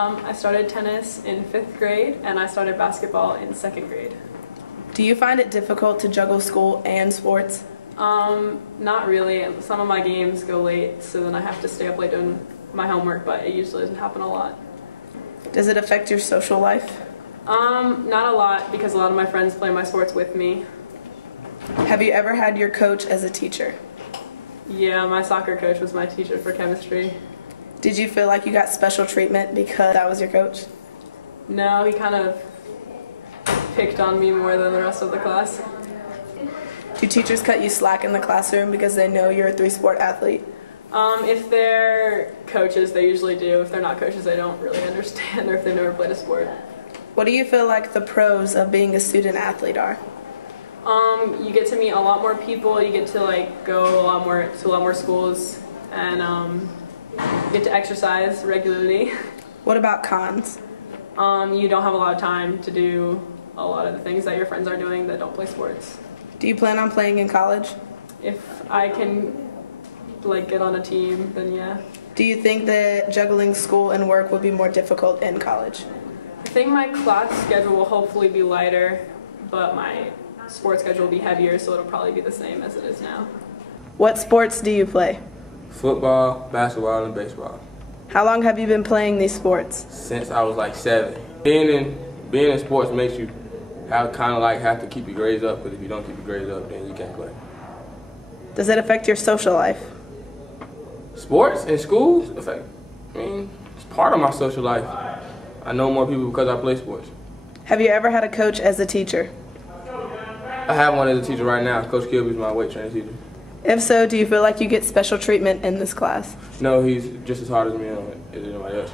I started tennis in 5th grade and I started basketball in 2nd grade. Do you find it difficult to juggle school and sports? Not really. Some of my games go late, so then I have to stay up late doing my homework, but it usually doesn't happen a lot. Does it affect your social life? Not a lot because a lot of my friends play my sports with me. Have you ever had your coach as a teacher? Yeah, my soccer coach was my teacher for chemistry. Did you feel like you got special treatment because that was your coach? No, he kind of picked on me more than the rest of the class. Do teachers cut you slack in the classroom because they know you're a three-sport athlete? If they're coaches, they usually do. If they're not coaches, they don't really understand, or if they've never played a sport. What do you feel like the pros of being a student athlete are? You get to meet a lot more people. You get to go a lot more schools, and you get to exercise regularly. What about cons? You don't have a lot of time to do a lot of the things that your friends are doing that don't play sports. Do you plan on playing in college? If I can get on a team, then yeah. Do you think that juggling school and work would be more difficult in college? I think my class schedule will hopefully be lighter, but my sports schedule will be heavier, so it'll probably be the same as it is now. What sports do you play? Football, basketball, and baseball. How long have you been playing these sports? Since I was 7. Being in sports makes you have to keep your grades up, because if you don't keep your grades up, then you can't play. Does it affect your social life? Sports in school, it's part of my social life. I know more people because I play sports. Have you ever had a coach as a teacher? I have one as a teacher right now. Coach Kilby's my weight training teacher. If so, do you feel like you get special treatment in this class? No, he's just as hard as me as anybody else.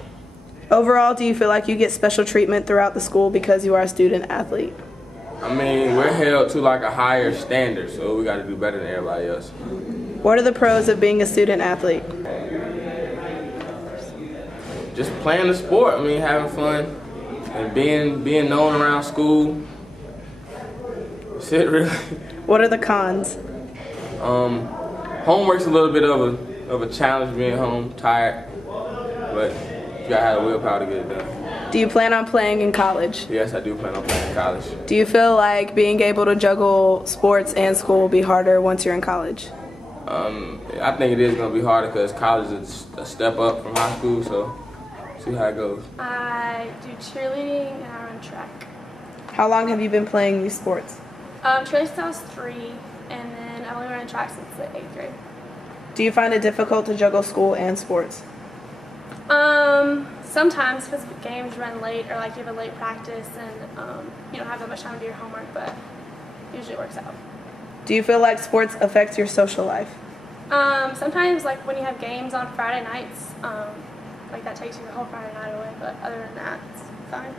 Overall, do you feel like you get special treatment throughout the school because you are a student athlete? We're held to a higher standard, so we got to do better than everybody else. What are the pros of being a student athlete? Just playing the sport, having fun, and being known around school. That's it, really. What are the cons? Homework's a little bit of a challenge, being home, tired, but you gotta have the willpower to get it done. Do you plan on playing in college? Yes, I do plan on playing in college. Do you feel like being able to juggle sports and school will be harder once you're in college? I think it is going to be harder because college is a step up from high school, so see how it goes. I do cheerleading and I run track. How long have you been playing these sports? Cheerleading since I was 3, and then I've only run track since the 8th grade. Do you find it difficult to juggle school and sports? Sometimes because games run late or you have a late practice and you don't have that much time to do your homework, but usually it works out. Do you feel like sports affect your social life? Sometimes when you have games on Friday nights, that takes your whole Friday night away, but other than that, it's fine.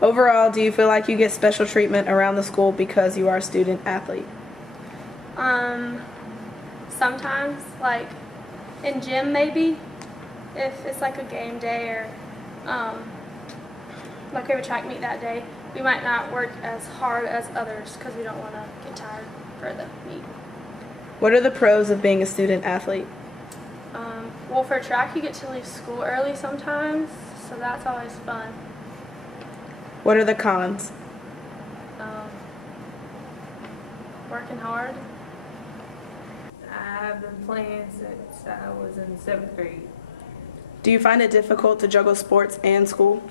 Overall, do you feel like you get special treatment around the school because you are a student athlete? Sometimes, in gym maybe, if it's a game day or we have a track meet that day, we might not work as hard as others because we don't want to get tired for the meet. What are the pros of being a student athlete? Well, for track, you get to leave school early sometimes, so that's always fun. What are the cons? Working hard. I've been playing since I was in 7th grade. Do you find it difficult to juggle sports and school?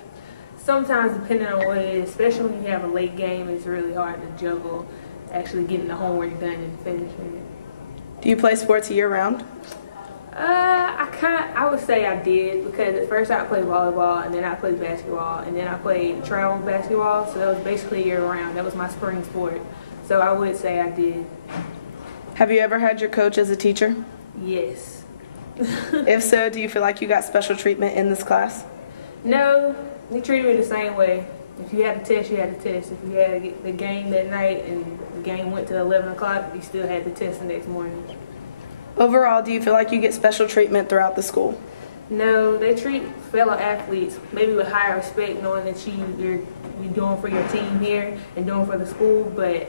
Sometimes, depending on what it is, especially when you have a late game, it's really hard to juggle actually getting the homework done and finishing it. Do you play sports year-round? I would say I did, because at first I played volleyball, and then I played basketball, and then I played travel basketball, so that was basically year-round. That was my spring sport, so I would say I did. Have you ever had your coach as a teacher? Yes. If so, do you feel like you got special treatment in this class? No, they treated me the same way. If you had a test, you had a test. If you had the game that night and the game went to 11 o'clock, you still had the test the next morning. Overall, do you feel like you get special treatment throughout the school? No, they treat fellow athletes maybe with higher respect, knowing that you're doing for your team here and doing for the school, but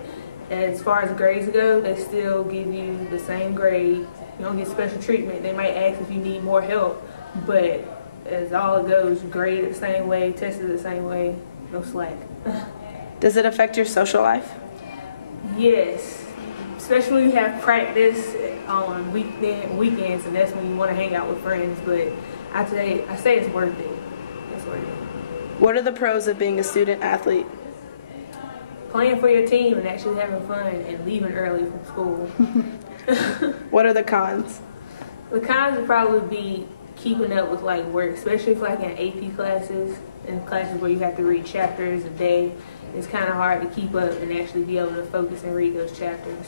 as far as grades go, they still give you the same grade. You don't get special treatment. They might ask if you need more help, but As all it goes, graded the same way, tested the same way, no slack. Does it affect your social life? Yes, especially when you have practice on weekends, and that's when you want to hang out with friends. But I say it's worth it. It's worth it. What are the pros of being a student athlete? Playing for your team and actually having fun and leaving early from school. What are the cons? The cons would probably be keeping up with like work, especially for like in AP classes and classes where you have to read chapters a day. It's kind of hard to keep up and actually be able to focus and read those chapters.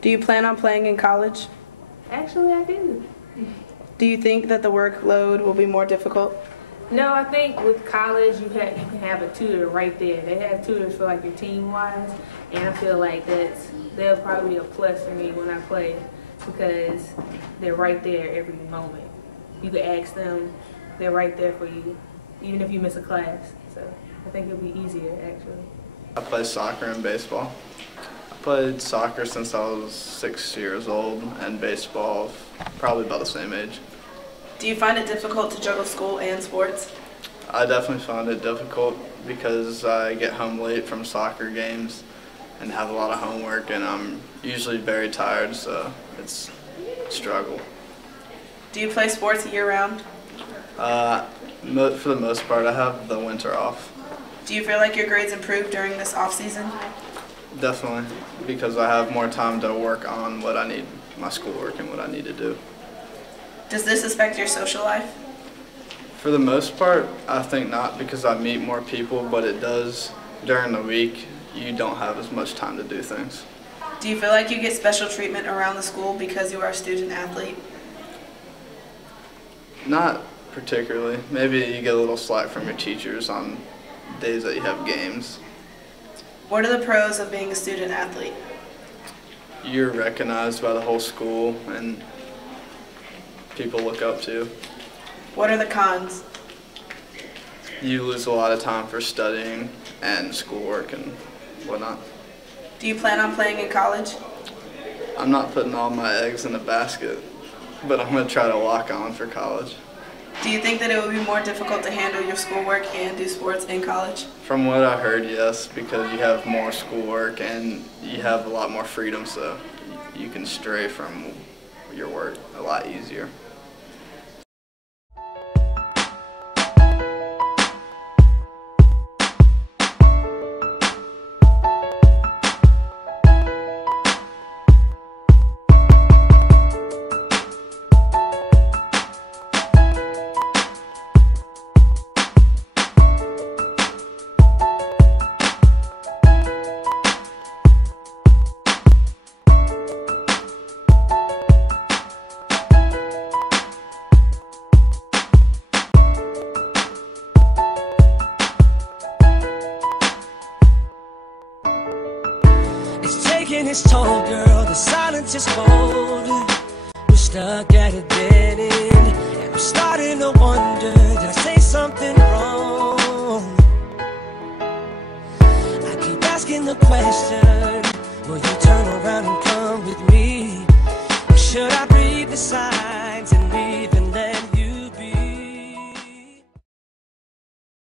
Do you plan on playing in college? Actually, I do. Do you think that the workload will be more difficult? No, I think with college you can have a tutor right there. They have tutors for like your team wise, and I feel like they'll probably be a plus for me when I play because they're right there every moment. You can ask them, they're right there for you, even if you miss a class. So I think it'll be easier actually. I play soccer and baseball. I played soccer since I was 6 years old and baseball probably about the same age. Do you find it difficult to juggle school and sports? I definitely find it difficult because I get home late from soccer games and have a lot of homework, and I'm usually very tired, so it's a struggle. Do you play sports year-round? For the most part, I have the winter off. Do you feel like your grades improve during this off-season? Definitely, because I have more time to work on what I need, my schoolwork and what I need to do. Does this affect your social life? For the most part, I think not, because I meet more people, but it does during the week. You don't have as much time to do things. Do you feel like you get special treatment around the school because you are a student athlete? Not particularly. Maybe you get a little slack from your teachers on days that you have games. What are the pros of being a student athlete? You're recognized by the whole school and people look up to you. What are the cons? You lose a lot of time for studying and schoolwork and whatnot. Do you plan on playing in college? I'm not putting all my eggs in a basket, but I'm going to try to lock on for college. Do you think that it would be more difficult to handle your schoolwork and do sports in college? From what I heard, yes, because you have more schoolwork and you have a lot more freedom, so you can stray from your work a lot easier. Taking its toll, girl, the silence is cold. We're stuck at a dead end, and I'm starting to wonder, did I say something wrong? I keep asking the question,